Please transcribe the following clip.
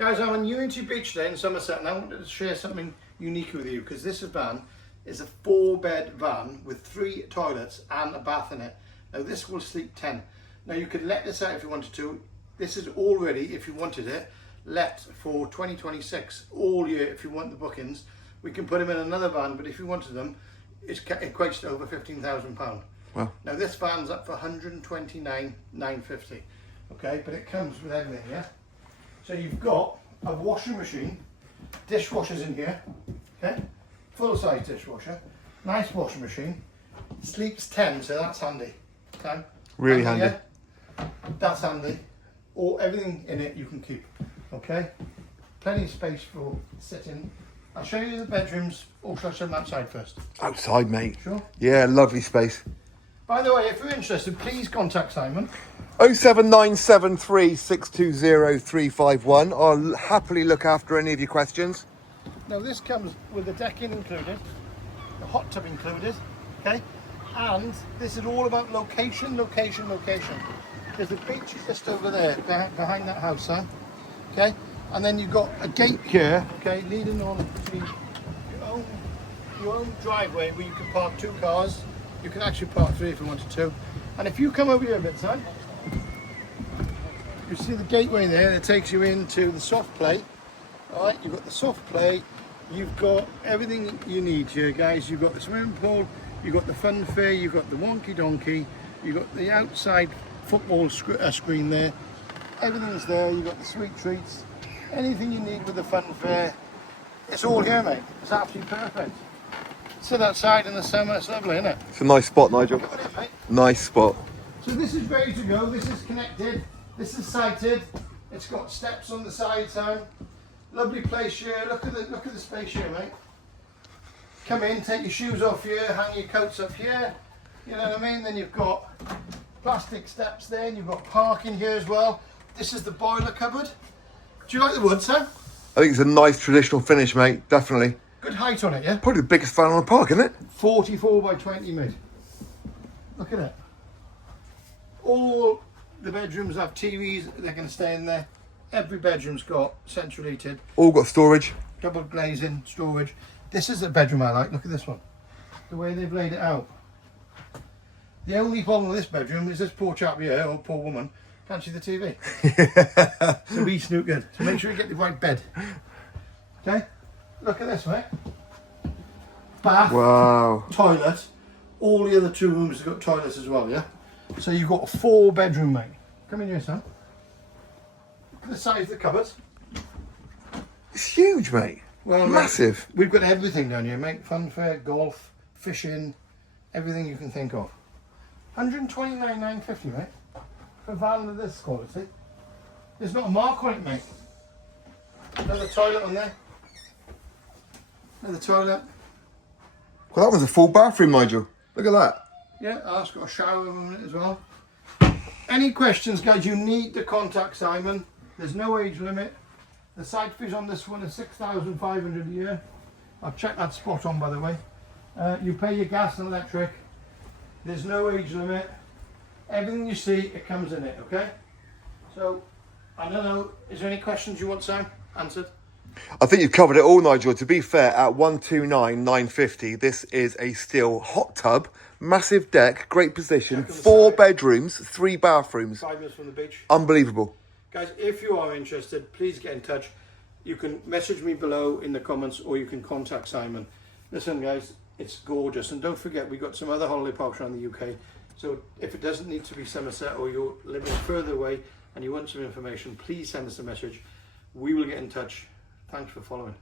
Guys, I'm on Unity Beach today in Somerset, and I wanted to share something unique with you, because this van is a 4-bed van with 3 toilets and a bath in it. Now this will sleep 10. Now you could let this out if you wanted to. This is already, if you wanted it, let for 2026 all year. If you want the bookings, we can put them in another van, but if you wanted them, it equates to over £15,000. Wow. Now this van's up for 129,950. Okay, but it comes with everything, yeah? So you've got a washing machine, dishwashers in here, okay? Full-size dishwasher, nice washing machine, sleeps 10, so that's handy. Okay? Really handy. Yeah? That's handy. Everything in it you can keep, okay? Plenty of space for sitting. I'll show you the bedrooms, or shall I show them outside first? Outside, mate. Sure. Yeah, lovely space. By the way, if you're interested, please contact Simon. 07973 620 351. I'll happily look after any of your questions. Now this comes with the decking included, the hot tub included, okay? And this is all about location, location, location. There's a beach just over there, behind that house, huh? Okay? And then you've got a gate here, okay, leading on to your own driveway where you can park 2 cars. You can actually park 3 if you wanted to. And if you come over here a bit, son, you see the gateway there that takes you into the soft play. All right, you've got the soft play. You've got everything you need here, guys. You've got the swimming pool, you've got the funfair, you've got the wonky donkey, you've got the outside football screen there. Everything's there. You've got the sweet treats. Anything you need with the funfair, it's all here, mate. It's absolutely perfect. Sit outside in the summer, it's lovely, isn't it? It's a nice spot, Nigel. Look at it, mate. Nice spot. So this is ready to go. This is connected. This is sighted. It's got steps on the side, Sam. Lovely place here. Look at the space here, mate. Come in, take your shoes off here, hang your coats up here. You know what I mean? Then you've got plastic steps there, and you've got parking here as well. This is the boiler cupboard. Do you like the wood, Sam? I think it's a nice traditional finish, mate. Definitely. Good height on it, yeah? Probably the biggest fan on the park, isn't it? 44 by 20 mid. Look at it. All the bedrooms have TVs, they're going to stay in there. Every bedroom's got central heated. All got storage. Double glazing, storage. This is the bedroom I like. Look at this one. The way they've laid it out. The only problem with this bedroom is this poor chap here, or poor woman, can't see the TV. So he's snookered. So make sure you get the right bed. Okay? Look at this, mate. Bath, Wow. toilet. All the other 2 rooms have got toilets as well, yeah? So you've got a 4-bedroom, mate. Come in here, son. Look at the size of the cupboards. It's huge, mate. Well, massive. We've got everything down here, mate. Funfair, golf, fishing, everything you can think of. 129,950, mate. For a van of this quality. There's not a mark on it, mate. Another toilet on there. Another toilet. Well, that was a full bathroom, Nigel. Look at that. Yeah, it's got a shower room in it as well. Any questions, guys, you need to contact Simon. There's no age limit. The site fees on this one is 6,500 a year. I've checked that spot on, by the way. You pay your gas and electric. There's no age limit. Everything you see, it comes in it, okay? So, I don't know, is there any questions you want, Sam, answered? I think you've covered it all, Nigel. To be fair, at 129,950, this is a steel hot tub, massive deck, great position, 4 bedrooms, 3 bathrooms. 5 minutes from the beach. Unbelievable. Guys, if you are interested, please get in touch. You can message me below in the comments, or you can contact Simon. Listen, guys, it's gorgeous. And don't forget, we've got some other holiday parks around the UK. So if it doesn't need to be Somerset, or you're living further away and you want some information, please send us a message. We will get in touch. Thanks for following.